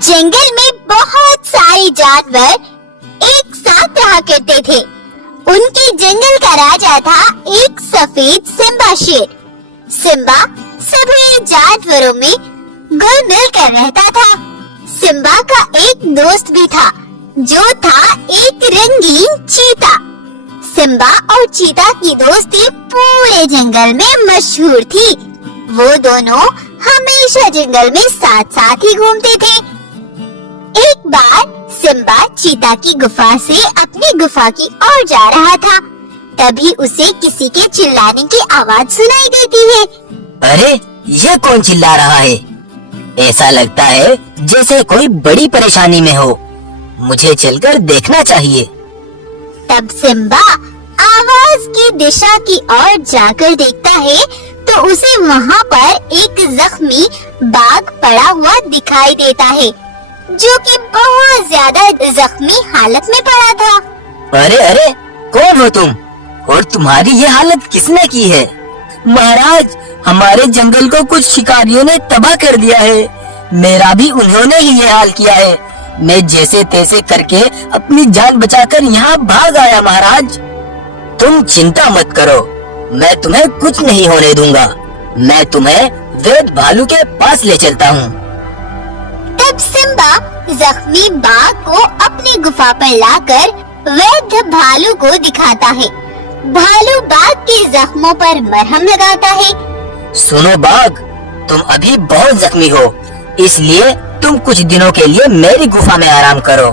जंगल में बहुत सारे जानवर एक साथ रहा करते थे। उनके जंगल का राजा था एक सफेद सिम्बा शेर। सिम्बा सभी जानवरों में घुल मिल कर रहता था। सिम्बा का एक दोस्त भी था जो था एक रंगीन चीता। सिम्बा और चीता की दोस्ती पूरे जंगल में मशहूर थी। वो दोनों हमेशा जंगल में साथ साथ ही घूमते थे। एक बार सिम्बा चीता की गुफा से अपनी गुफा की ओर जा रहा था। तभी उसे किसी के चिल्लाने की आवाज सुनाई देती है। अरे, ये कौन चिल्ला रहा है? ऐसा लगता है जैसे कोई बड़ी परेशानी में हो। मुझे चलकर देखना चाहिए। तब सिम्बा आवाज की दिशा की ओर जाकर देखता है तो उसे वहाँ पर एक जख्मी बाघ पड़ा हुआ दिखाई देता है, जो कि बहुत ज्यादा जख्मी हालत में पड़ा था। अरे अरे, कौन हो तुम? और तुम्हारी ये हालत किसने की है? महाराज, हमारे जंगल को कुछ शिकारियों ने तबाह कर दिया है। मेरा भी उन्होंने ही ये हाल किया है। मैं जैसे तैसे करके अपनी जान बचाकर यहाँ भाग आया महाराज। तुम चिंता मत करो, मैं तुम्हें कुछ नहीं होने दूंगा। मैं तुम्हें वेद भालू के पास ले चलता हूँ। तब सिम्बा जख्मी बाघ को अपनी गुफा पर लाकर वैद्य भालू को दिखाता है। भालू बाघ के जख्मों पर मरहम लगाता है। सुनो बाघ, तुम अभी बहुत जख्मी हो, इसलिए तुम कुछ दिनों के लिए मेरी गुफा में आराम करो।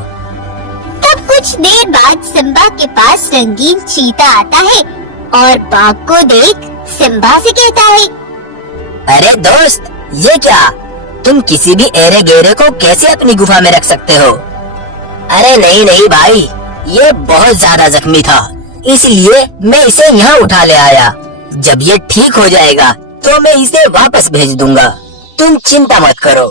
तब कुछ देर बाद सिम्बा के पास रंगीन चीता आता है और बाघ को देख सिम्बा से कहता है, अरे दोस्त, ये क्या? तुम किसी भी एरे गेरे को कैसे अपनी गुफा में रख सकते हो? अरे नहीं नहीं भाई, ये बहुत ज्यादा जख्मी था, इसलिए मैं इसे यहाँ उठा ले आया। जब ये ठीक हो जाएगा तो मैं इसे वापस भेज दूंगा। तुम चिंता मत करो।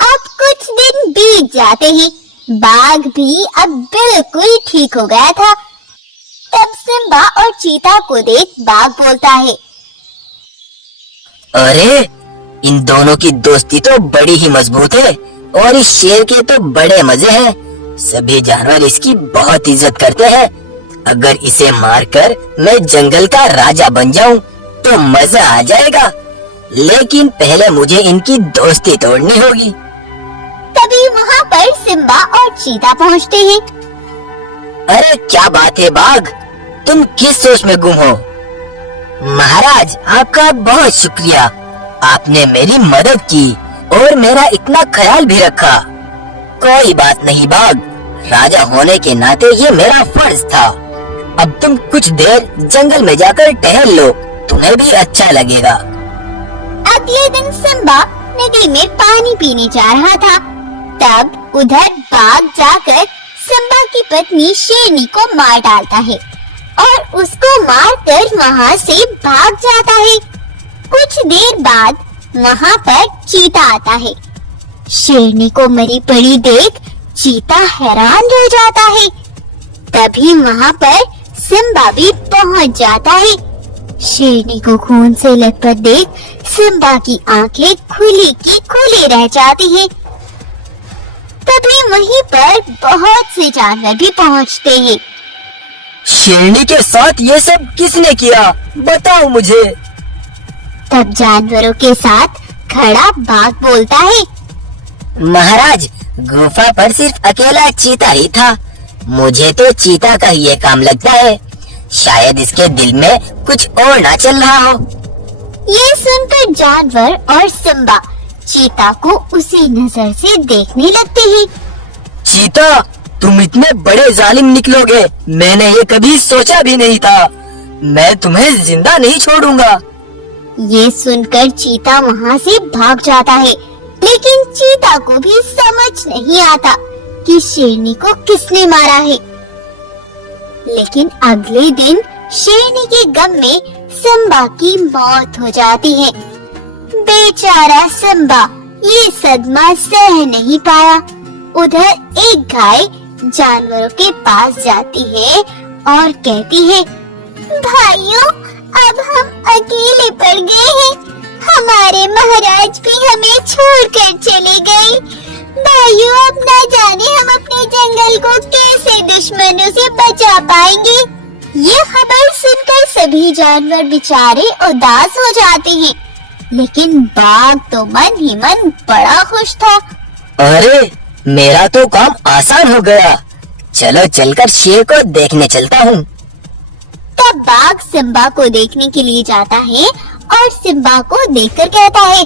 अब कुछ दिन बीत जाते हैं। बाघ भी अब बिल्कुल ठीक हो गया था। तब सिम्बा और चीता को देख बाघ बोलता है, अरे, इन दोनों की दोस्ती तो बड़ी ही मजबूत है और इस शेर के तो बड़े मजे हैं। सभी जानवर इसकी बहुत इज्जत करते हैं। अगर इसे मारकर मैं जंगल का राजा बन जाऊं तो मजा आ जाएगा। लेकिन पहले मुझे इनकी दोस्ती तोड़नी होगी। तभी वहाँ पर सिम्बा और चीता पहुँचते हैं। अरे क्या बात है बाघ, तुम किस सोच में गुम हो? महाराज, आपका बहुत शुक्रिया। आपने मेरी मदद की और मेरा इतना ख्याल भी रखा। कोई बात नहीं बाघ, राजा होने के नाते ये मेरा फर्ज था। अब तुम कुछ देर जंगल में जाकर टहल लो, तुम्हें भी अच्छा लगेगा। अगले दिन सिम्बा नदी में पानी पीने जा रहा था। तब उधर बाघ जाकर सिम्बा की पत्नी शेरनी को मार डालता है और उसको मारकर वहाँ से भाग जाता है। कुछ देर बाद वहाँ पर चीता आता है। शेरनी को मरी पड़ी देख चीता हैरान रह जाता है। तभी वहाँ पर सिम्बा भी पहुँच जाता है। शेरनी को खून से लथपथ देख सिम्बा की आंखें खुली की खुली रह जाती हैं। तभी वहीं पर बहुत से जानवर भी पहुँचते हैं। शेरनी के साथ ये सब किसने किया? बताओ मुझे। तब जानवरों के साथ खड़ा बाघ बोलता है, महाराज, गुफा पर सिर्फ अकेला चीता ही था। मुझे तो चीता का ही ये काम लगता है। शायद इसके दिल में कुछ और ना चल रहा हो। ये सुनकर जानवर और सिम्बा चीता को उसी नजर से देखने लगते हैं। चीता, तुम इतने बड़े जालिम निकलोगे, मैंने ये कभी सोचा भी नहीं था। मैं तुम्हें जिंदा नहीं छोड़ूंगा। ये सुनकर चीता वहाँ से भाग जाता है, लेकिन चीता को भी समझ नहीं आता कि शेरनी को किसने मारा है। लेकिन अगले दिन शेरनी के गम में सिम्बा की मौत हो जाती है। बेचारा सिम्बा ये सदमा सह नहीं पाया। उधर एक गाय जानवरों के पास जाती है और कहती है, भाइयों, अब हम अकेले पड़ गए हैं। हमारे महाराज भी हमें छोड़कर चले गए। भाइयों, अब ना जाने हम अपने जंगल को कैसे दुश्मनों से बचा पाएंगे। ये खबर सुनकर सभी जानवर बेचारे उदास हो जाते हैं, लेकिन बाघ तो मन ही मन बड़ा खुश था। अरे, मेरा तो काम आसान हो गया। चलो चलकर शेर को देखने चलता हूँ। तब बाघ सिम्बा को देखने के लिए जाता है और सिम्बा को देखकर कहता है,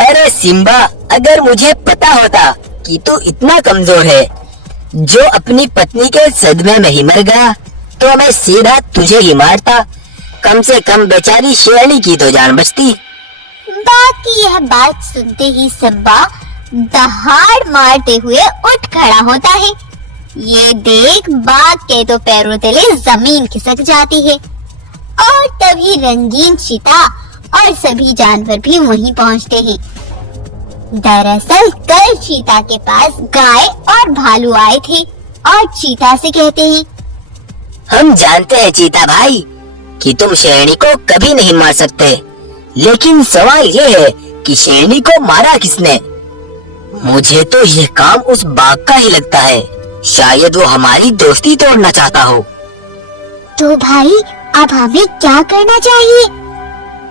अरे सिम्बा, अगर मुझे पता होता कि तू इतना कमजोर है, जो अपनी पत्नी के सदमे में ही मर गया, तो मैं सीधा तुझे ही मारता। कम से कम बेचारी शेरनी की तो जान बचती। बाघ की यह बात सुनते ही सिम्बा दहाड़ मारते हुए उठ खड़ा होता है। ये देख बाघ के तो पैरों तले जमीन खिसक जाती है और तभी रंगीन चीता और सभी जानवर भी वहीं पहुंचते हैं। दरअसल कल चीता के पास गाय और भालू आए थे और चीता से कहते हैं, हम जानते हैं चीता भाई कि तुम शेरनी को कभी नहीं मार सकते, लेकिन सवाल ये है कि शेरनी को मारा किसने? मुझे तो ये काम उस बाघ का ही लगता है। शायद वो हमारी दोस्ती तोड़ना चाहता हो। तो भाई, अब हमें क्या करना चाहिए?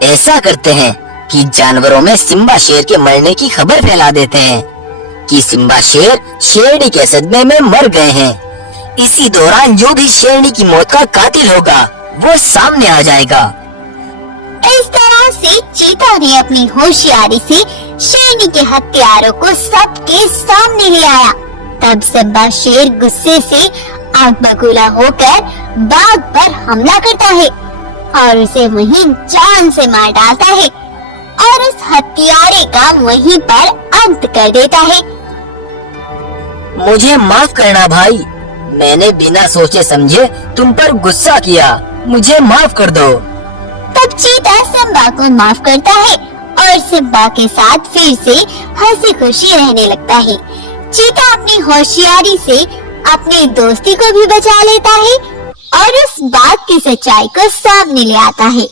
ऐसा करते हैं कि जानवरों में सिम्बा शेर के मरने की खबर फैला देते हैं कि सिम्बा शेर शेरनी के सदमे में मर गए हैं। इसी दौरान जो भी शेरनी की मौत का कातिल होगा, वो सामने आ जाएगा। इस तरह से चीता ने अपनी होशियारी से शेरनी के हत्यारों को सबके सामने ले आया। तब सिम्बा शेर गुस्से से आग बबूला होकर बाघ पर हमला करता है और उसे वहीं जान से मार डालता है और उस हत्यारे का वहीं पर अंत कर देता है। मुझे माफ करना भाई, मैंने बिना सोचे समझे तुम पर गुस्सा किया। मुझे माफ कर दो। तब चीता सिम्बा को माफ करता है और सिम्बा के साथ फिर से हंसी खुशी रहने लगता है। चीता अपनी होशियारी से अपनी दोस्ती को भी बचा लेता है और उस बात की सच्चाई को सामने ले आता है।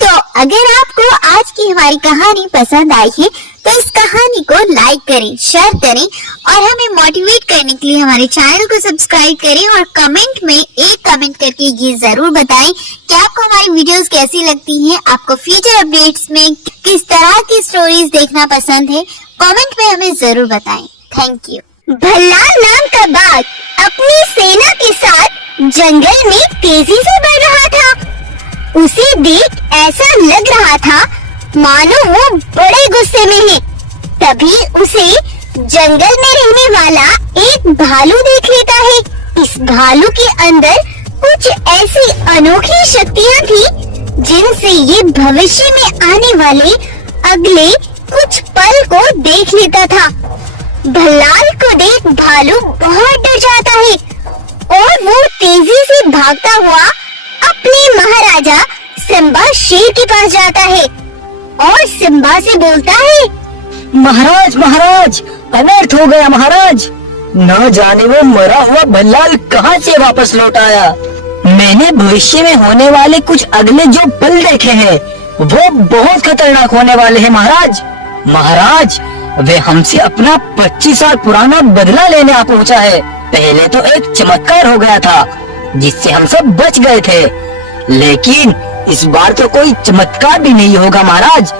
तो अगर आपको आज की हमारी कहानी पसंद आई है तो इस कहानी को लाइक करें, शेयर करें और हमें मोटिवेट करने के लिए हमारे चैनल को सब्सक्राइब करें और कमेंट में एक कमेंट करके ये जरूर बताएं कि आपको हमारी वीडियोस कैसी लगती हैं, आपको फ्यूचर अपडेट्स में किस तरह की स्टोरीज देखना पसंद है। कमेंट में हमें जरूर बताएं। Thank you. भल्लाल नाम का बाघ अपनी सेना के साथ जंगल में तेजी से बढ़ रहा था। उसे देख ऐसा लग रहा था मानो वो बड़े गुस्से में है। तभी उसे जंगल में रहने वाला एक भालू देख लेता है। इस भालू के अंदर कुछ ऐसी अनोखी शक्तियाँ थी जिनसे ये भविष्य में आने वाले अगले कुछ पल को देख लेता था। भल्लाल को देख भालू बहुत डर जाता है और वो तेजी से भागता हुआ अपने महाराजा सिम्बा शेर के पास जाता है और सिम्बा से बोलता है, महाराज महाराज, अनर्थ हो गया महाराज। न जाने वो मरा हुआ भल्लाल कहाँ से वापस लौट आया। मैंने भविष्य में होने वाले कुछ अगले जो पल देखे हैं वो बहुत खतरनाक होने वाले हैं महाराज। महाराज, वे हमसे अपना 25 साल पुराना बदला लेने आ पहुंचा है। पहले तो एक चमत्कार हो गया था जिससे हम सब बच गए थे, लेकिन इस बार तो कोई चमत्कार भी नहीं होगा महाराज।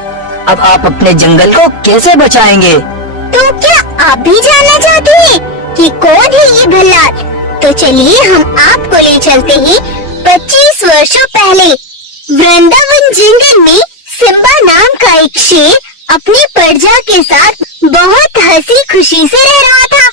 अब आप अपने जंगल को कैसे बचाएंगे? तो क्या आप भी जानना चाहते हैं कि कौन है ये भल्लाल? तो चलिए हम आपको ले चलते हैं 25 वर्षों पहले। वृंदावन जंगल में सिम्बा नाम का एक शेर अपनी प्रजा के साथ बहुत हंसी खुशी से रह रहा था।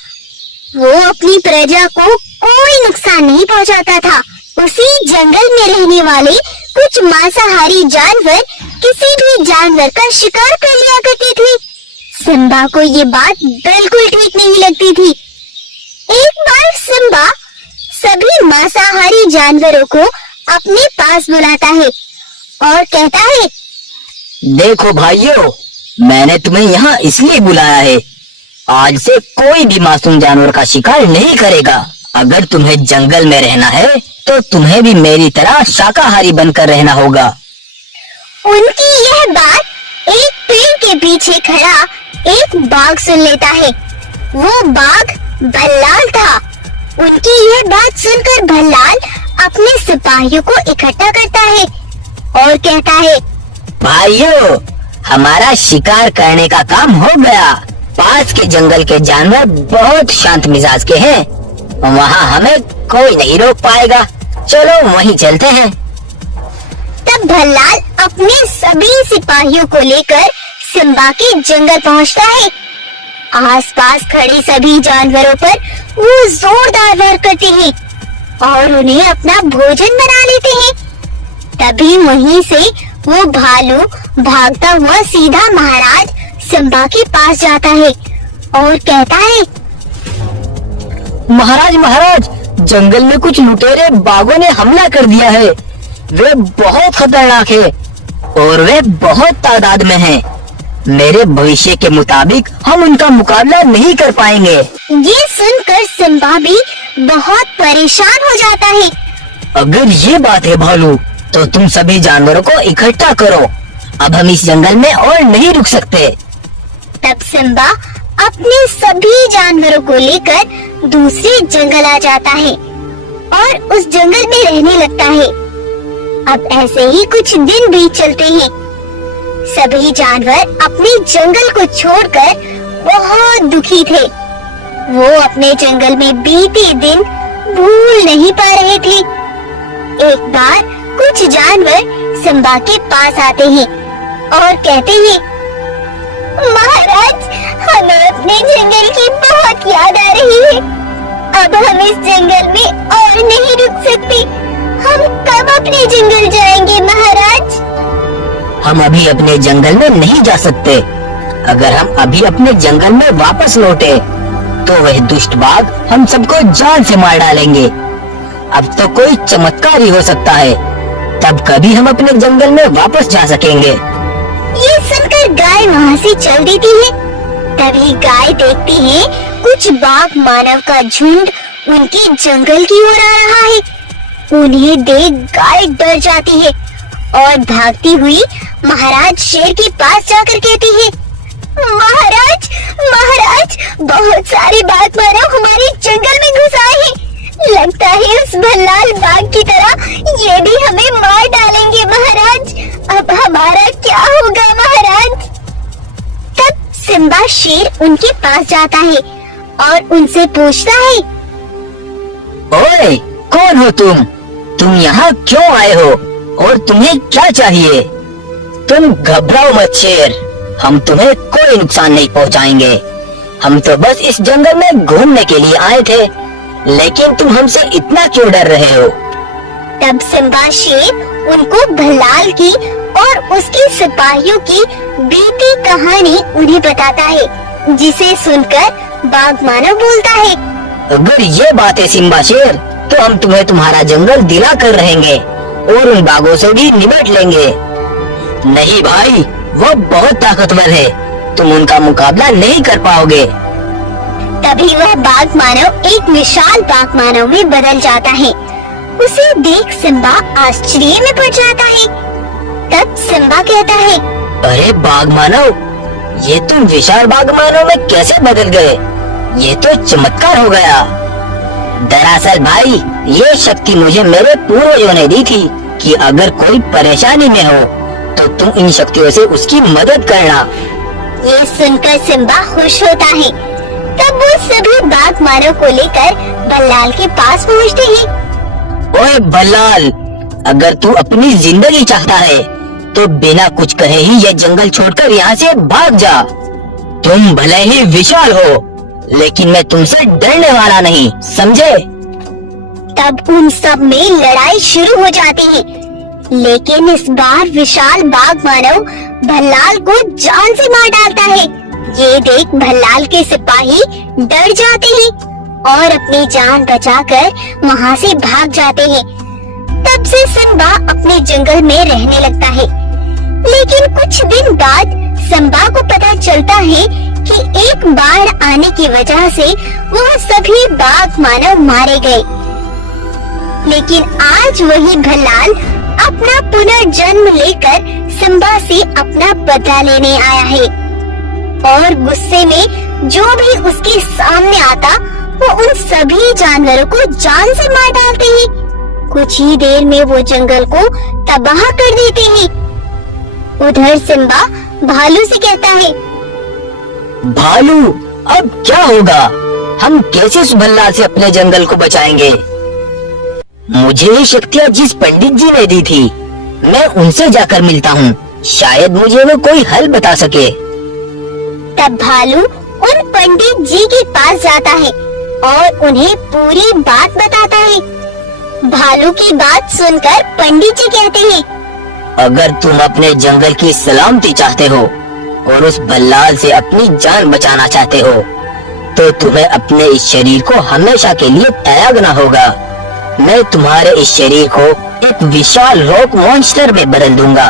वो अपनी प्रजा को कोई नुकसान नहीं पहुंचाता था। उसी जंगल में रहने वाले कुछ मांसाहारी जानवर किसी भी जानवर का शिकार कर लिया करते थे। सिम्बा को ये बात बिल्कुल ठीक नहीं लगती थी। एक बार सिम्बा सभी मांसाहारी जानवरों को अपने पास बुलाता है और कहता है, देखो भाइयों, मैंने तुम्हें यहाँ इसलिए बुलाया है। आज से कोई भी मासूम जानवर का शिकार नहीं करेगा। अगर तुम्हें जंगल में रहना है तो तुम्हें भी मेरी तरह शाकाहारी बनकर रहना होगा। उनकी यह बात एक पेड़ के पीछे खड़ा एक बाघ सुन लेता है। वो बाघ भल्लाल था। उनकी यह बात सुनकर भल्लाल अपने सिपाहियों को इकट्ठा करता है और कहता है, भाइयों, हमारा शिकार करने का काम हो गया। पास के जंगल के जानवर बहुत शांत मिजाज के हैं, वहाँ हमें कोई नहीं रोक पाएगा। चलो वहीं चलते हैं। तब भल्लाल अपने सभी सिपाहियों को लेकर सिम्बा के जंगल पहुंचता है। आसपास खड़े सभी जानवरों पर वो जोरदार वार करते हैं और उन्हें अपना भोजन बना लेते हैं। तभी वहीं से वो भालू भागता हुआ सीधा महाराज सिम्बा के पास जाता है और कहता है, महाराज महाराज, जंगल में कुछ लुटेरे बाघों ने हमला कर दिया है। वे बहुत खतरनाक है और वे बहुत तादाद में हैं। मेरे भविष्य के मुताबिक हम उनका मुकाबला नहीं कर पाएंगे। ये सुनकर सिम्बा भी बहुत परेशान हो जाता है। अगर ये बात है भालू, तो तुम सभी जानवरों को इकट्ठा करो। अब हम इस जंगल में और नहीं रुक सकते। तब सिम्बा अपने सभी जानवरों को लेकर दूसरे जंगल आ जाता है और उस जंगल में रहने लगता है। अब ऐसे ही कुछ दिन बीत चलते हैं। सभी जानवर अपने जंगल को छोड़कर बहुत दुखी थे। वो अपने जंगल में बीते दिन भूल नहीं पा रहे थे। एक बार कुछ जानवर सिम्बा के पास आते हैं और कहते हैं, महाराज, हमें अपने जंगल की बहुत याद आ रही है। अब हम इस जंगल में और नहीं रुक सकते। हम कब अपने जंगल जाएंगे महाराज? हम अभी अपने जंगल में नहीं जा सकते। अगर हम अभी अपने जंगल में वापस लौटे तो वह दुष्ट बाघ हम सबको जान से मार डालेंगे। अब तो कोई चमत्कार ही हो सकता है, तब कभी हम अपने जंगल में वापस जा सकेंगे। ये सुनकर गाय वहाँ से चल देती है। तभी गाय देखती है कुछ बाघ मानव का झुंड उनके जंगल की ओर आ रहा है। उन्हें देख गाय डर जाती है और भागती हुई महाराज शेर के पास जाकर कहती है, महाराज, महाराज, बहुत सारे बाघ मानव हमारे जंगल में घुस आए हैं। लगता है उस भल्लाल बाघ की तरह ये भी हमें मार डालेंगे महाराज। अब हमारा क्या होगा महाराज? तब सिम्बा शेर उनके पास जाता है और उनसे पूछता है, ओए, कौन हो तुम? तुम यहाँ क्यों आए हो और तुम्हें क्या चाहिए? तुम घबराओ मत शेर, हम तुम्हें कोई नुकसान नहीं पहुँचाएंगे। हम तो बस इस जंगल में घूमने के लिए आए थे, लेकिन तुम हमसे इतना क्यों डर रहे हो? तब सिम्बा शेर उनको भल्लाल की और उसके सिपाहियों की बीती कहानी उन्हें बताता है, जिसे सुनकर बाघ मानव बोलता है, अगर ये बात है सिम्बा शेर, तो हम तुम्हें तुम्हारा जंगल दिला कर रहेंगे और उन बाघों से भी निपट लेंगे। नहीं भाई, वो बहुत ताकतवर है, तुम उनका मुकाबला नहीं कर पाओगे। तभी वह बाघ मानव एक विशाल बाघ मानव में बदल जाता है। उसे देख सिम्बा आश्चर्य में पड़ जाता है। तब सिम्बा कहता है, अरे बाघ मानव, ये तुम विशाल बाघ मानव में कैसे बदल गए? ये तो चमत्कार हो गया। दरअसल भाई, ये शक्ति मुझे मेरे पूर्वजों ने दी थी कि अगर कोई परेशानी में हो तो तुम इन शक्तियों से उसकी मदद करना। ये सुनकर सिम्बा खुश होता है। तब वो सभी बाघ मानव को लेकर भल्लाल के पास पहुँचते हैं। ओए भल्लाल, अगर तू अपनी जिंदगी चाहता है तो बिना कुछ कहे ही ये जंगल छोड़कर यहाँ से भाग जा। तुम भले ही विशाल हो, लेकिन मैं तुमसे डरने वाला नहीं, समझे? तब उन सब में लड़ाई शुरू हो जाती है, लेकिन इस बार विशाल बाघ मानव भल्लाल को जान से मार डालता है। ये देख भल्लाल के सिपाही डर जाते हैं और अपनी जान बचाकर वहाँ से भाग जाते हैं। तब से सिम्बा अपने जंगल में रहने लगता है। लेकिन कुछ दिन बाद सिम्बा को पता चलता है कि एक बाढ़ आने की वजह से वह सभी बाघ मानव मारे गए। लेकिन आज वही भल्लाल अपना पुनर्जन्म लेकर सिम्बा से अपना बदला लेने आया है और गुस्से में जो भी उसके सामने आता वो उन सभी जानवरों को जान से मार डालते हैं। कुछ ही देर में वो जंगल को तबाह कर देते हैं। उधर सिम्बा भालू से कहता है, भालू, अब क्या होगा? हम कैसे उस भल्लाल से अपने जंगल को बचाएंगे? मुझे ये शक्तियाँ जिस पंडित जी ने दी थी, मैं उनसे जाकर मिलता हूँ। शायद मुझे वो कोई हल बता सके। तब भालू उन पंडित जी के पास जाता है और उन्हें पूरी बात बताता है। भालू की बात सुनकर पंडित जी कहते हैं, अगर तुम अपने जंगल की सलामती चाहते हो और उस भल्लाल से अपनी जान बचाना चाहते हो, तो तुम्हें अपने इस शरीर को हमेशा के लिए त्यागना होगा। मैं तुम्हारे इस शरीर को एक विशाल रॉक मॉन्स्टर में बदल दूंगा,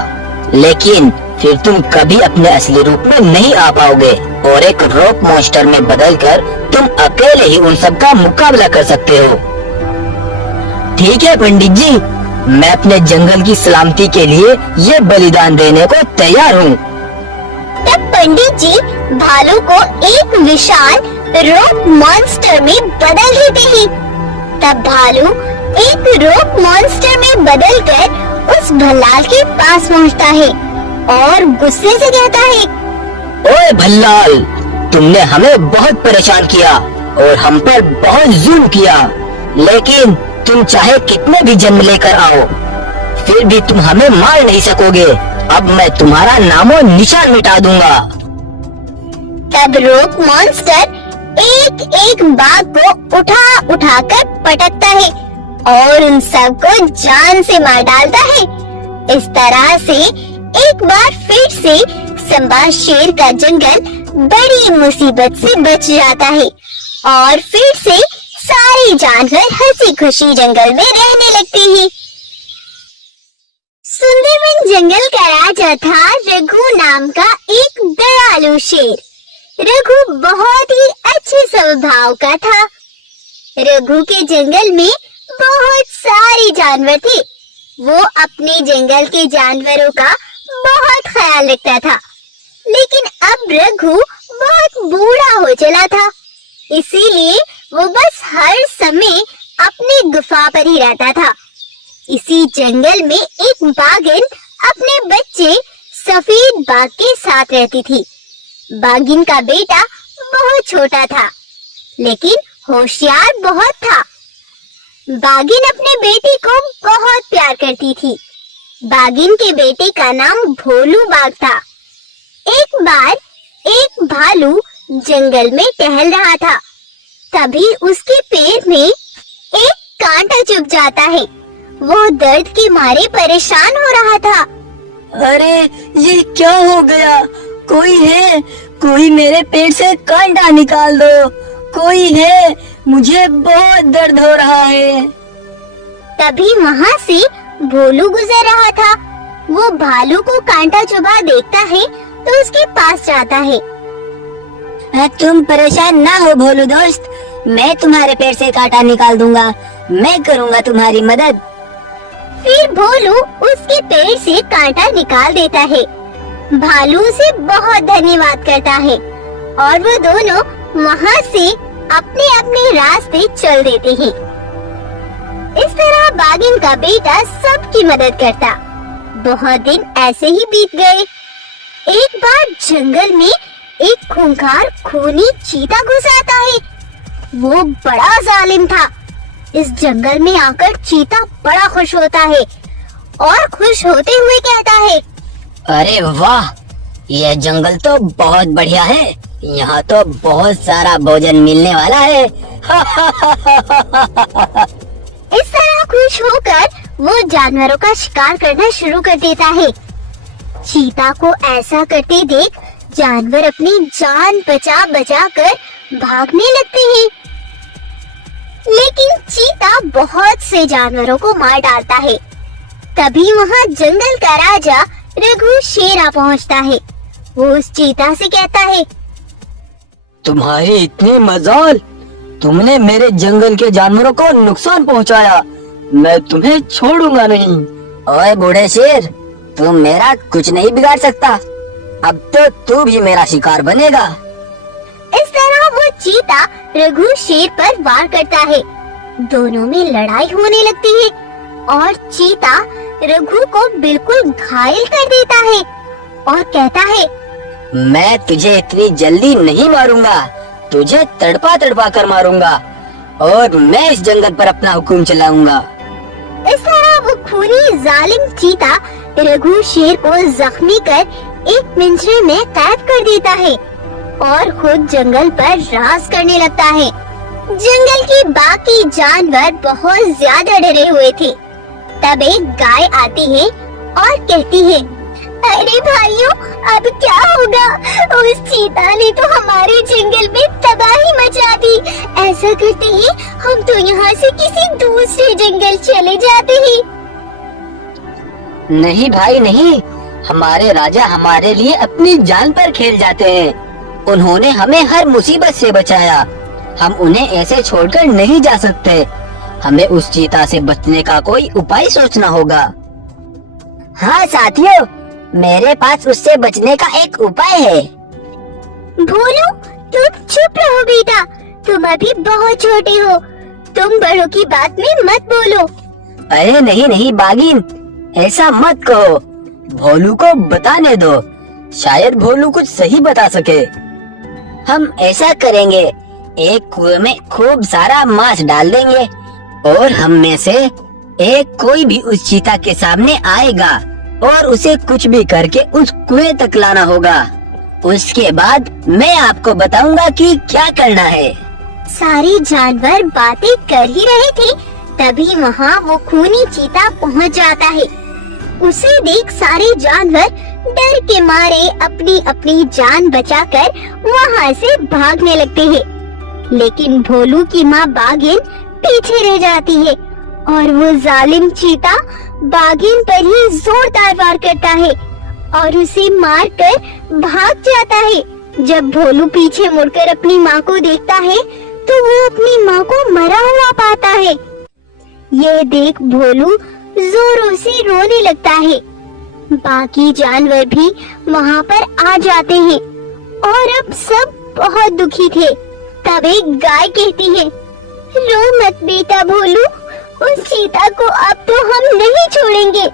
लेकिन फिर तुम कभी अपने असली रूप में नहीं आ पाओगे और एक रॉक मॉन्स्टर में बदलकर तुम अकेले ही उन सब का मुकाबला कर सकते हो। ठीक है पंडित जी, मैं अपने जंगल की सलामती के लिए ये बलिदान देने को तैयार हूँ। तब पंडित जी भालू को एक विशाल रॉक मॉन्स्टर में बदल देते हैं। तब भालू एक रॉक मॉन्स्टर में बदलकर उस भल्लाल के पास पहुंचता है और गुस्से से कहता है, ओए भल्लाल, तुमने हमें बहुत परेशान किया और हम पर बहुत जुल्म किया, लेकिन तुम चाहे कितने भी जन्म लेकर आओ, फिर भी तुम हमें मार नहीं सकोगे। अब मैं तुम्हारा नामो निशान मिटा दूंगा। तब रॉक मॉन्स्टर एक एक बाघ को उठा कर पटकता है और उन सबको जान से मार डालता है। इस तरह से एक बार फिर से सिम्बा शेर का जंगल बड़ी मुसीबत से बच जाता है और फिर से सारे जानवर हंसी खुशी जंगल में रहने लगते हैं। सुंदरवन जंगल का राजा था रघु नाम का एक दयालु शेर। रघु बहुत ही अच्छे स्वभाव का था। रघु के जंगल में बहुत सारे जानवर थे। वो अपने जंगल के जानवरों का बहुत ख्याल रखता था, लेकिन अब रघु बहुत बूढ़ा हो चला था, इसीलिए वो बस हर समय अपनी गुफा पर ही रहता था। इसी जंगल में एक बाघिन अपने बच्चे सफेद बाघ के साथ रहती थी। बाघिन का बेटा बहुत छोटा था, लेकिन होशियार बहुत था। बाघिन अपने बेटे को बहुत प्यार करती थी। बाघिन के बेटे का नाम भोलू बाघ था। एक बार एक भालू जंगल में टहल रहा था, तभी उसके पैर में एक कांटा चुभ जाता है। वो दर्द के मारे परेशान हो रहा था। अरे ये क्या हो गया? कोई है? कोई मेरे पेट से कांटा निकाल दो। कोई है? मुझे बहुत दर्द हो रहा है। तभी वहाँ से भोलू गुजर रहा था। वो भालू को कांटा चुभा देखता है तो उसके पास जाता है। तुम परेशान ना हो भोलू दोस्त, मैं तुम्हारे पेट से कांटा निकाल दूंगा। मैं करूंगा तुम्हारी मदद। फिर भोलू उसके पेट से कांटा निकाल देता है। भालू उसे बहुत धन्यवाद करता है और वो दोनों वहाँ से अपने अपने रास्ते चल देते हैं। इस तरह बाघिन का बेटा सबकी मदद करता। बहुत दिन ऐसे ही बीत गए। एक बार जंगल में एक खूंखार खूनी चीता घुस आता है। वो बड़ा जालिम था। इस जंगल में आकर चीता बड़ा खुश होता है और खुश होते हुए कहता है, अरे वाह, यह जंगल तो बहुत बढ़िया है। यहाँ तो बहुत सारा भोजन मिलने वाला है। इस तरह खुश होकर वो जानवरों का शिकार करना शुरू कर देता है। चीता को ऐसा करते देख जानवर अपनी जान बचा बचा कर भागने लगते हैं, लेकिन चीता बहुत से जानवरों को मार डालता है। तभी वहाँ जंगल का राजा रघु शेरा पहुँचता है। वो उस चीता से कहता है, तुम्हारे इतने मजाल, तुमने मेरे जंगल के जानवरों को नुकसान पहुंचाया। मैं तुम्हें छोड़ूंगा नहीं। ओए बूढ़े शेर, तुम मेरा कुछ नहीं बिगाड़ सकता। अब तो तू भी मेरा शिकार बनेगा। इस तरह वो चीता रघु शेर पर वार करता है। दोनों में लड़ाई होने लगती है और चीता रघु को बिल्कुल घायल कर देता है और कहता है, मैं तुझे इतनी जल्दी नहीं मारूंगा, तुझे तड़पा तड़पा कर मारूंगा और मैं इस जंगल पर अपना हुक्म चलाऊंगा। इस तरह वो खूनी जालिम चीता रघु शेर को जख्मी कर एक पिंजरे में कैद कर देता है और खुद जंगल पर राज करने लगता है। जंगल के बाकी जानवर बहुत ज्यादा डरे हुए थे। तब एक गाय आती है और कहती है, अरे भाइयों, अब क्या होगा? उस चीता ने तो हमारे जंगल में तबाही मचा दी। ऐसा करते ही हम तो यहाँ से किसी दूसरे जंगल चले जाते हैं। नहीं भाई नहीं, हमारे राजा हमारे लिए अपनी जान पर खेल जाते हैं। उन्होंने हमें हर मुसीबत से बचाया। हम उन्हें ऐसे छोड़कर नहीं जा सकते। हमें उस चीता से बचने का कोई उपाय सोचना होगा। हाँ साथियों, मेरे पास उससे बचने का एक उपाय है। भोलू, तुम चुप रहो बेटा, तुम अभी बहुत छोटे हो, तुम बड़ों की बात में मत बोलो। अरे नहीं नहीं बागिन, ऐसा मत कहो, भोलू को बताने दो, शायद भोलू कुछ सही बता सके। हम ऐसा करेंगे, एक कुएं में खूब सारा मांस डाल देंगे और हम में से एक कोई भी उस चीता के सामने आएगा और उसे कुछ भी करके उस कुएं तक लाना होगा। उसके बाद मैं आपको बताऊंगा कि क्या करना है। सारे जानवर बातें कर ही रहे थे, तभी वहाँ वो खूनी चीता पहुँच जाता है। उसे देख सारे जानवर डर के मारे अपनी अपनी जान बचाकर वहाँ से भागने लगते हैं। लेकिन भोलू की माँ बागिन पीछे रह जाती है और वो जालिम चीता बागिन पर ही जोरदार वार करता है और उसे मारकर भाग जाता है। जब भोलू पीछे मुड़कर अपनी माँ को देखता है तो वो अपनी माँ को मरा हुआ पाता है। ये देख भोलू जोरों से रोने लगता है। बाकी जानवर भी वहाँ पर आ जाते हैं और अब सब बहुत दुखी थे। तब एक गाय कहती है, रो मत बेटा भोलू, उस चीता को अब तो हम नहीं छोड़ेंगे।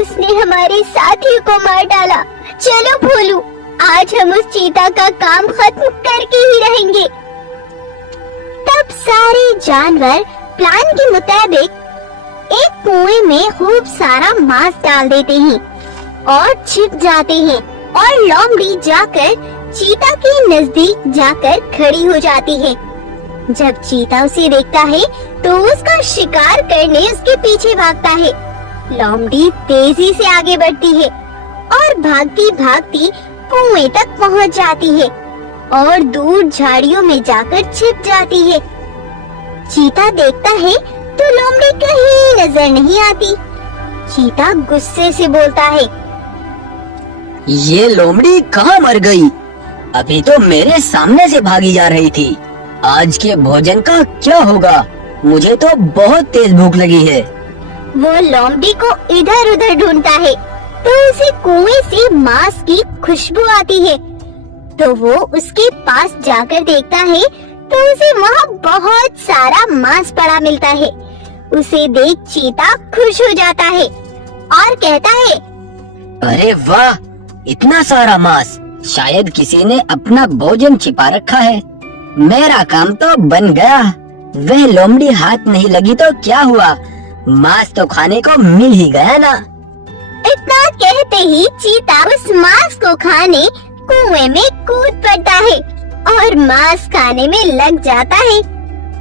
उसने हमारे साथियों को मार डाला। चलो भोलू, आज हम उस चीता का काम खत्म करके ही रहेंगे। तब सारे जानवर प्लान के मुताबिक एक कुएं में खूब सारा मांस डाल देते हैं और छिप जाते हैं और लोमड़ी जाकर चीता के नजदीक जाकर खड़ी हो जाती है। जब चीता उसे देखता है तो उसका शिकार करने उसके पीछे भागता है। लोमड़ी तेजी से आगे बढ़ती है और भागती भागती कुएं तक पहुंच जाती है और दूर झाड़ियों में जाकर छिप जाती है। चीता देखता है तो लोमड़ी कहीं नजर नहीं आती। चीता गुस्से से बोलता है, ये लोमड़ी कहाँ मर गई? अभी तो मेरे सामने से भागी जा रही थी। आज के भोजन का क्या होगा? मुझे तो बहुत तेज भूख लगी है। वो लोमड़ी को इधर उधर ढूंढता है तो उसे कुएं से मांस की खुशबू आती है। तो वो उसके पास जाकर देखता है तो उसे वहाँ बहुत सारा मांस पड़ा मिलता है। उसे देख चीता खुश हो जाता है और कहता है, अरे वाह, इतना सारा मांस! शायद किसी ने अपना भोजन छिपा रखा है। मेरा काम तो बन गया। वह लोमड़ी हाथ नहीं लगी तो क्या हुआ, मांस तो खाने को मिल ही गया ना। इतना कहते ही चीता उस मांस को खाने कुएं में कूद पड़ता है और मांस खाने में लग जाता है।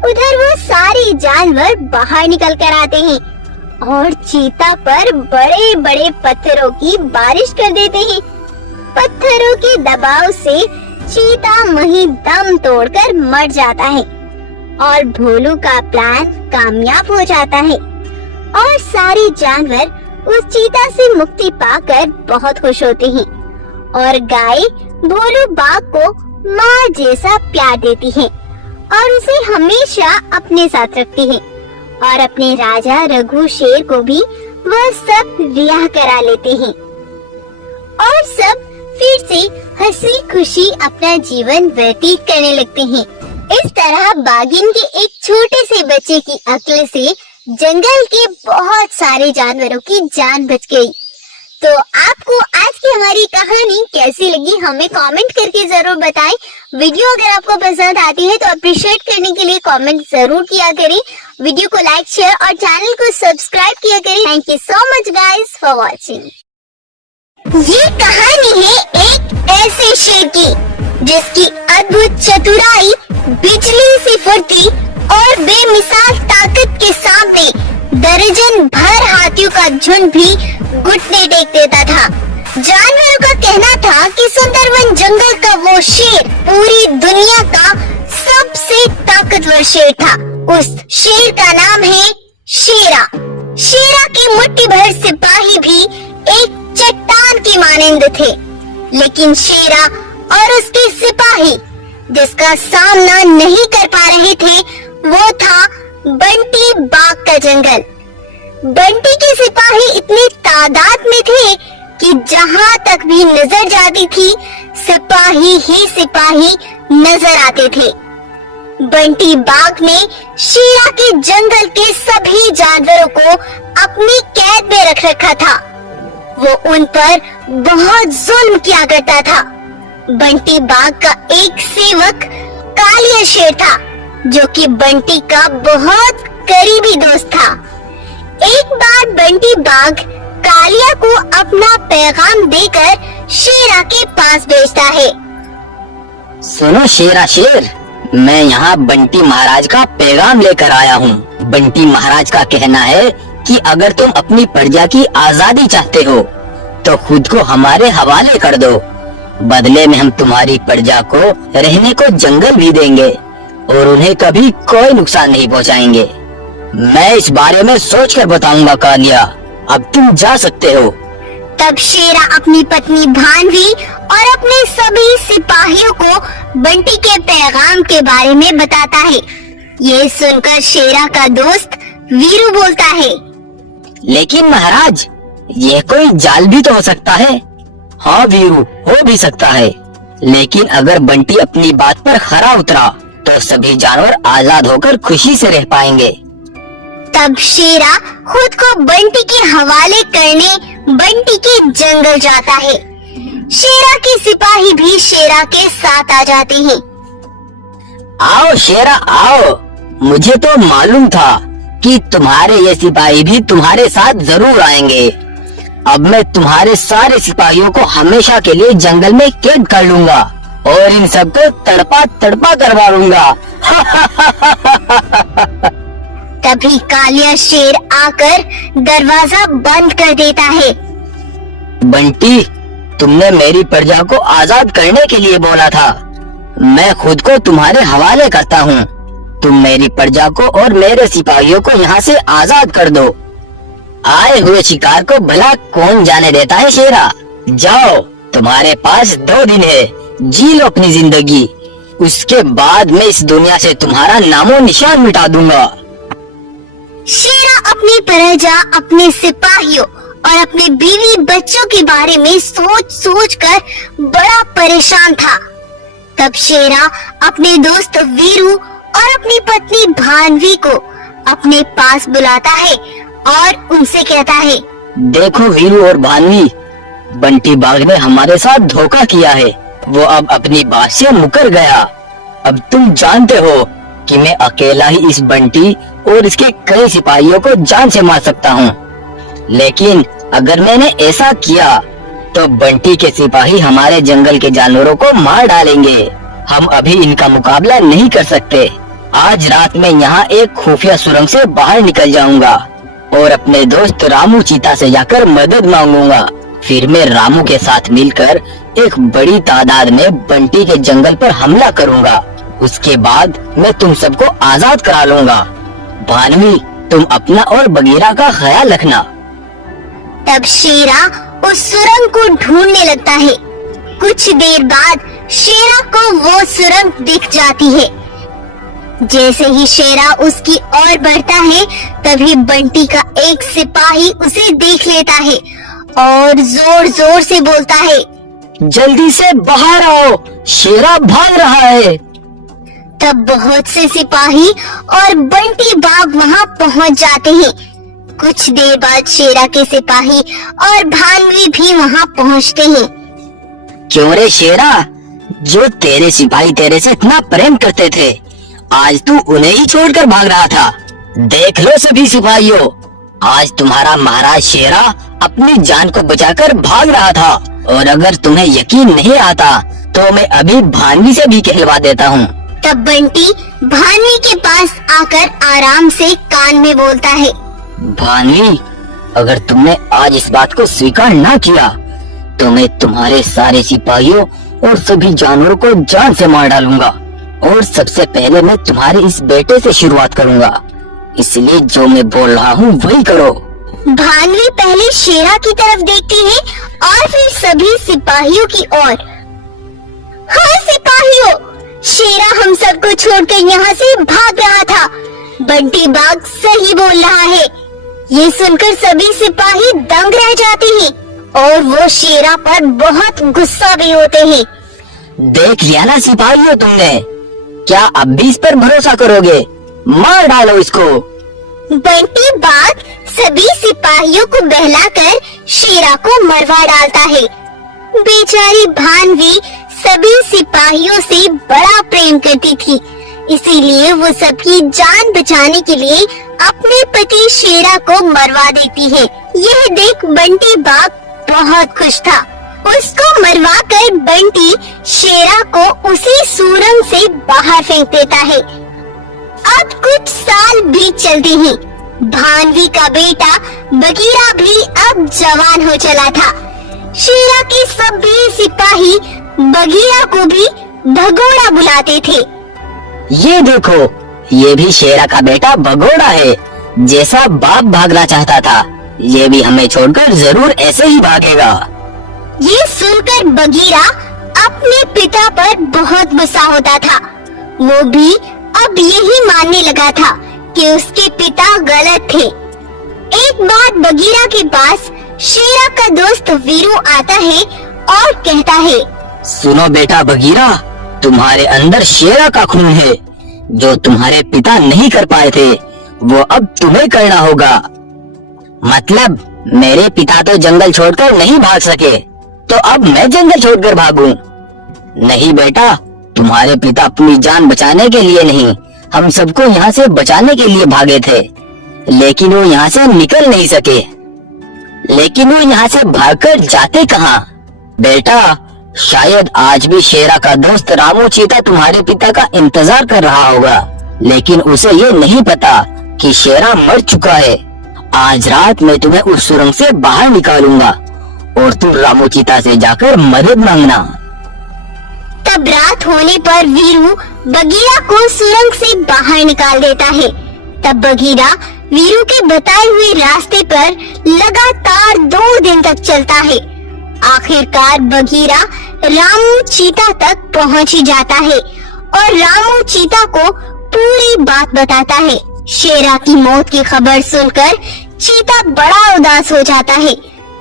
उधर वो सारे जानवर बाहर निकल कर आते हैं और चीता पर बड़े बड़े पत्थरों की बारिश कर देते हैं। पत्थरों के दबाव से चीता वहीं दम तोड़कर मर जाता है और भोलू का प्लान कामयाब हो जाता है और सारे जानवर उस चीता से मुक्ति पाकर बहुत खुश होते हैं और गाय भोलू बाघ को माँ जैसा प्यार देती है और उसे हमेशा अपने साथ रखती है और अपने राजा रघु शेर को भी वह सब रिहा करा लेते हैं और सब फिर से हंसी खुशी अपना जीवन व्यतीत करने लगते हैं। इस तरह बाघिन के एक छोटे से बच्चे की अक्ल से जंगल के बहुत सारे जानवरों की जान बच गई। तो आपको आज की हमारी कहानी कैसी लगी हमें कमेंट करके जरूर बताएं। वीडियो अगर आपको पसंद आती है तो अप्रिशिएट करने के लिए कमेंट जरूर किया करें। वीडियो को लाइक शेयर और चैनल को सब्सक्राइब किया करें। Thank you so much guys for watching. ये कहानी है एक ऐसे शेर की जिसकी अद्भुत चतुराई, बिजली सी फुर्ती और बेमिसाल ताकत के सामने दर्जन भर हाथियों का झुंड भी घुटने टेक देता था। जानवरों का कहना था कि सुंदरवन जंगल का वो शेर पूरी दुनिया का सबसे ताकतवर शेर था। उस शेर का नाम है शेरा। शेरा की मुट्ठी भर सिपाही भी एक चट्टान की मानिंद थे, लेकिन शेरा और उसके सिपाही जिसका सामना नहीं कर पा रहे थे वो था बंटी बाघ का जंगल। बंटी के सिपाही इतनी तादाद में थे कि जहां तक भी नजर जाती थी सिपाही ही सिपाही नजर आते थे। बंटी बाघ ने शेरा के जंगल के सभी जानवरों को अपनी कैद में रख रखा था। वो उन पर बहुत जुल्म किया करता था। बंटी बाघ का एक सेवक कालिया शेर था जो कि बंटी का बहुत करीबी दोस्त था। एक बार बंटी बाघ कालिया को अपना पैगाम देकर शेरा के पास भेजता है। सुनो शेरा शेर, मैं यहाँ बंटी महाराज का पैगाम लेकर आया हूँ। बंटी महाराज का कहना है कि अगर तुम अपनी प्रजा की आजादी चाहते हो तो खुद को हमारे हवाले कर दो। बदले में हम तुम्हारी प्रजा को रहने को जंगल भी देंगे और उन्हें कभी कोई नुकसान नहीं पहुँचाएंगे। मैं इस बारे में सोच कर बताऊंगा कालिया, अब तुम जा सकते हो। तब शेरा अपनी पत्नी भानवी और अपने सभी सिपाहियों को बंटी के पैगाम के बारे में बताता है। ये सुनकर शेरा का दोस्त वीरू बोलता है, लेकिन महाराज ये कोई जाल भी तो हो सकता है। हाँ वीरू, हो भी सकता है, लेकिन अगर बंटी अपनी बात पर खरा उतरा तो सभी जानवर आजाद होकर खुशी से रह पाएंगे। तब शेरा खुद को बंटी के हवाले करने बंटी के जंगल जाता है। शेरा के सिपाही भी शेरा के साथ आ जाते हैं। आओ शेरा आओ, मुझे तो मालूम था कि तुम्हारे ये सिपाही भी तुम्हारे साथ जरूर आएंगे। अब मैं तुम्हारे सारे सिपाहियों को हमेशा के लिए जंगल में कैद कर लूंगा और इन सबको तड़पा तड़पा करवा लूंगा। तभी कालिया शेर आकर दरवाजा बंद कर देता है। बंटी, तुमने मेरी प्रजा को आजाद करने के लिए बोला था। मैं खुद को तुम्हारे हवाले करता हूँ। तुम मेरी प्रजा को और मेरे सिपाहियों को यहाँ से आजाद कर दो। आए हुए शिकार को भला कौन जाने देता है शेरा। जाओ, तुम्हारे पास 2 दिन है, जी लो अपनी जिंदगी। उसके बाद मैं इस दुनिया से तुम्हारा नामो निशान मिटा दूंगा। शेरा अपनी प्रजा, अपने सिपाहियों और अपने बीवी बच्चों के बारे में सोच सोच कर बड़ा परेशान था। तब शेरा अपने दोस्त वीरू और अपनी पत्नी भानवी को अपने पास बुलाता है और उनसे कहता है, देखो वीरू और भानवी, बंटी बाघ ने हमारे साथ धोखा किया है। वो अब अपनी बात से मुकर गया। अब तुम जानते हो कि मैं अकेला ही इस बंटी और इसके कई सिपाहियों को जान से मार सकता हूँ। लेकिन अगर मैंने ऐसा किया तो बंटी के सिपाही हमारे जंगल के जानवरों को मार डालेंगे। हम अभी इनका मुकाबला नहीं कर सकते। आज रात में यहाँ एक खुफिया सुरंग से बाहर निकल जाऊंगा और अपने दोस्त रामू चीता से जाकर मदद मांगूंगा। फिर मैं रामू के साथ मिलकर एक बड़ी तादाद में बंटी के जंगल पर हमला करूंगा। उसके बाद मैं तुम सबको आजाद करा लूंगा। भानवी, तुम अपना और बगीरा का ख्याल रखना। तब शेरा उस सुरंग को ढूंढने लगता है। कुछ देर बाद शेरा को वो सुरंग दिख जाती है। जैसे ही शेरा उसकी ओर बढ़ता है तभी बंटी का एक सिपाही उसे देख लेता है और जोर जोर से बोलता है, जल्दी से बाहर आओ, शेरा भाग रहा है। तब बहुत से सिपाही और बंटी बाघ वहां पहुंच जाते हैं। कुछ देर बाद शेरा के सिपाही और भानवी भी वहां पहुंचते हैं। क्यों रे शेरा, जो तेरे सिपाही तेरे से इतना प्रेम करते थे, आज तू उन्हें ही छोड़कर भाग रहा था। देख लो सभी सिपाहियों, आज तुम्हारा महाराज शेरा अपनी जान को बचाकर भाग रहा था। और अगर तुम्हें यकीन नहीं आता तो मैं अभी भानवी से भी कहलवा देता हूँ। तब बंटी भानवी के पास आकर आराम से कान में बोलता है। भानवी, अगर तुमने आज इस बात को स्वीकार ना किया तो मैं तुम्हारे सारे सिपाहियों और सभी जानवरों को जान से मार डालूंगा। और सबसे पहले मैं तुम्हारे इस बेटे से शुरुआत करूंगा, इसलिए जो मैं बोल रहा हूँ वही करो। भानवी पहले शेरा की तरफ देखती है और फिर सभी सिपाहियों की ओर। हाँ सिपाहियों, शेरा हम सबको छोड़कर यहाँ से भाग रहा था। बंटी बाघ सही बोल रहा है। ये सुनकर सभी सिपाही दंग रह जाते हैं और वो शेरा पर बहुत गुस्सा भी होते हैं। देख लिया ना सिपाहियों तुमने, क्या अब भी इस पर भरोसा करोगे? मार डालो इसको। बंटी बाघ सभी सिपाहियों को बहलाकर शेरा को मरवा डालता है। बेचारी भानवी सभी सिपाहियों से बड़ा प्रेम करती थी, इसीलिए वो सबकी जान बचाने के लिए अपने पति शेरा को मरवा देती है। यह देख बंटी बाघ बहुत खुश था। उसको मरवा कर बंटी शेरा को उसी सुरंग से बाहर फेंक देता है। अब कुछ साल बीत चलते हैं। भानवी का बेटा बगीरा भी अब जवान हो चला था। शेरा के सभी सिपाही बगीरा को भी भगोड़ा बुलाते थे। ये देखो, ये भी शेरा का बेटा भगोड़ा है। जैसा बाप भागना चाहता था, ये भी हमें छोड़कर जरूर ऐसे ही भागेगा। ये सुनकर बगीरा अपने पिता पर बहुत गुस्सा होता था। वो भी अब यही मानने लगा था कि उसके पिता गलत थे। एक बार बगीरा के पास शेरा का दोस्त वीरू आता है और कहता है, सुनो बेटा बगीरा, तुम्हारे अंदर शेरा का खून है। जो तुम्हारे पिता नहीं कर पाए थे वो अब तुम्हें करना होगा। मतलब मेरे पिता तो जंगल छोड़कर नहीं भाग सके, तो अब मैं जंगल छोड़कर भागूं? नहीं बेटा, तुम्हारे पिता अपनी जान बचाने के लिए नहीं, हम सबको यहाँ से बचाने के लिए भागे थे, लेकिन वो यहाँ से निकल नहीं सके। लेकिन वो यहाँ से भागकर जाते कहाँ? बेटा, शायद आज भी शेरा का दोस्त रामू चीता तुम्हारे पिता का इंतजार कर रहा होगा, लेकिन उसे ये नहीं पता कि शेरा मर चुका है। आज रात मैं तुम्हें उस सुरंग से बाहर निकालूंगा और तुम रामू चीता से जाकर मदद मांगना। तब रात होने पर वीरू बगीरा को सुरंग से बाहर निकाल देता है। तब बगीरा वीरू के बताए हुए रास्ते पर लगातार 2 दिन तक चलता है। आखिरकार बगीरा रामू चीता तक पहुंच ही जाता है और रामू चीता को पूरी बात बताता है। शेरा की मौत की खबर सुनकर चीता बड़ा उदास हो जाता है।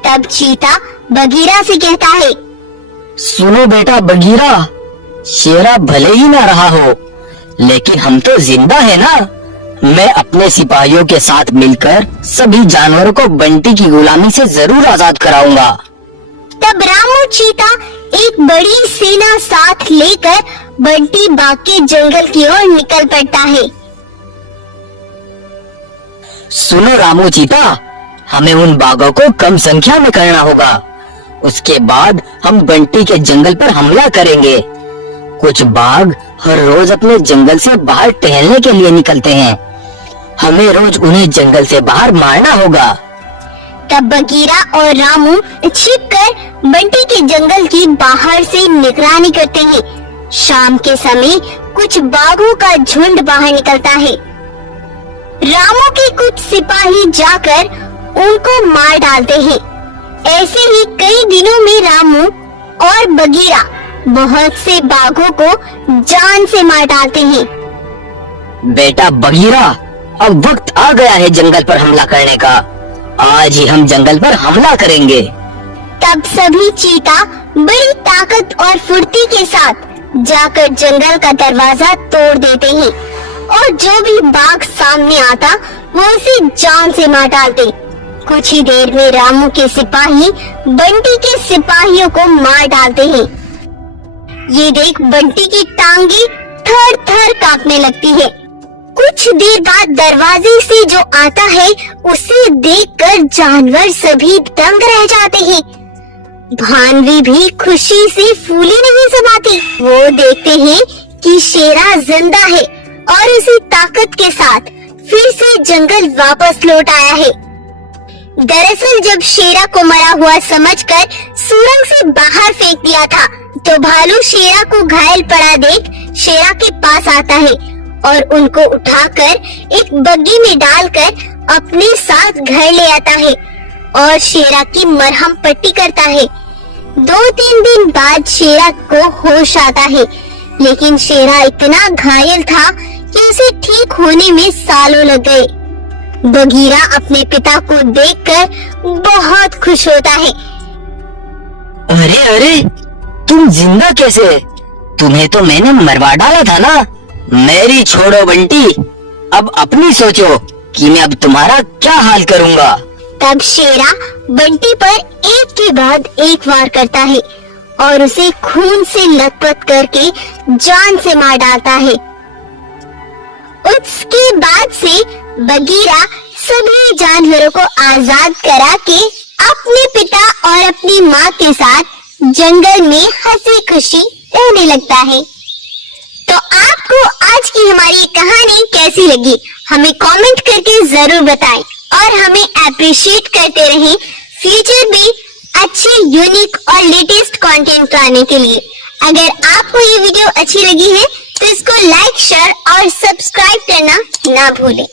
तब चीता बगीरा से कहता है, सुनो बेटा बगीरा, शेरा भले ही ना रहा हो, लेकिन हम तो जिंदा है ना। मैं अपने सिपाहियों के साथ मिलकर सभी जानवरों को बंटी की गुलामी से जरूर आजाद कराऊंगा। तब रामू चीता एक बड़ी सेना साथ लेकर बंटी बाघ के जंगल की ओर निकल पड़ता है। सुनो रामू चीता, हमें उन बाघों को कम संख्या में करना होगा। उसके बाद हम बंटी के जंगल पर हमला करेंगे। कुछ बाघ हर रोज अपने जंगल से बाहर टहलने के लिए निकलते हैं। हमें रोज उन्हें जंगल से बाहर मारना होगा। तब बगीरा और रामू छिपकर बंटी के जंगल की बाहर से निगरानी करते हैं। शाम के समय कुछ बाघों का झुंड बाहर निकलता है। रामू के कुछ सिपाही जाकर उनको मार डालते हैं। ऐसे ही कई दिनों में रामू और बगीरा बहुत से बाघों को जान से मार डालते हैं। बेटा बगीरा, अब वक्त आ गया है जंगल पर हमला करने का। आज ही हम जंगल पर हमला करेंगे। तब सभी चीता बड़ी ताकत और फुर्ती के साथ जाकर जंगल का दरवाजा तोड़ देते हैं और जो भी बाघ सामने आता वो उसे जान से मार डालते। कुछ ही देर में रामू के सिपाही बंटी के सिपाहियों को मार डालते हैं। ये देख बंटी की टांगे थर थर कांपने लगती है। कुछ देर बाद दरवाजे से जो आता है उसे देखकर जानवर सभी दंग रह जाते हैं। भानवी भी खुशी से फूली नहीं समाती। वो देखते हैं कि शेरा जिंदा है और उसी ताकत के साथ फिर से जंगल वापस लौट आया है। दरअसल जब शेरा को मरा हुआ समझकर सुरंग से बाहर फेंक दिया था तो भालू शेरा को घायल पड़ा देख शेरा के पास आता है और उनको उठाकर एक बग्गी में डालकर अपने साथ घर ले आता है और शेरा की मरहम पट्टी करता है। 2-3 दिन बाद शेरा को होश आता है, लेकिन शेरा इतना घायल था कि उसे ठीक होने में सालों लग गए। बगीरा अपने पिता को देखकर बहुत खुश होता है। अरे अरे, तुम जिंदा कैसे? तुम्हें तो मैंने मरवा डाला था ना। मेरी छोड़ो बंटी, अब अपनी सोचो कि मैं अब तुम्हारा क्या हाल करूँगा। तब शेरा बंटी पर एक के बाद एक वार करता है और उसे खून से लथपथ करके जान से मार डालता है। उसके बाद से बगीरा सभी जानवरों को आजाद करा के अपने पिता और अपनी माँ के साथ जंगल में हंसी खुशी रहने लगता है। तो आपको आज की हमारी कहानी कैसी लगी हमें कमेंट करके जरूर बताएं और हमें अप्रिशिएट करते रहें फ्यूचर में अच्छे यूनिक और लेटेस्ट कंटेंट लाने के लिए। अगर आपको ये वीडियो अच्छी लगी है तो इसको लाइक शेयर और सब्सक्राइब करना ना भूलें।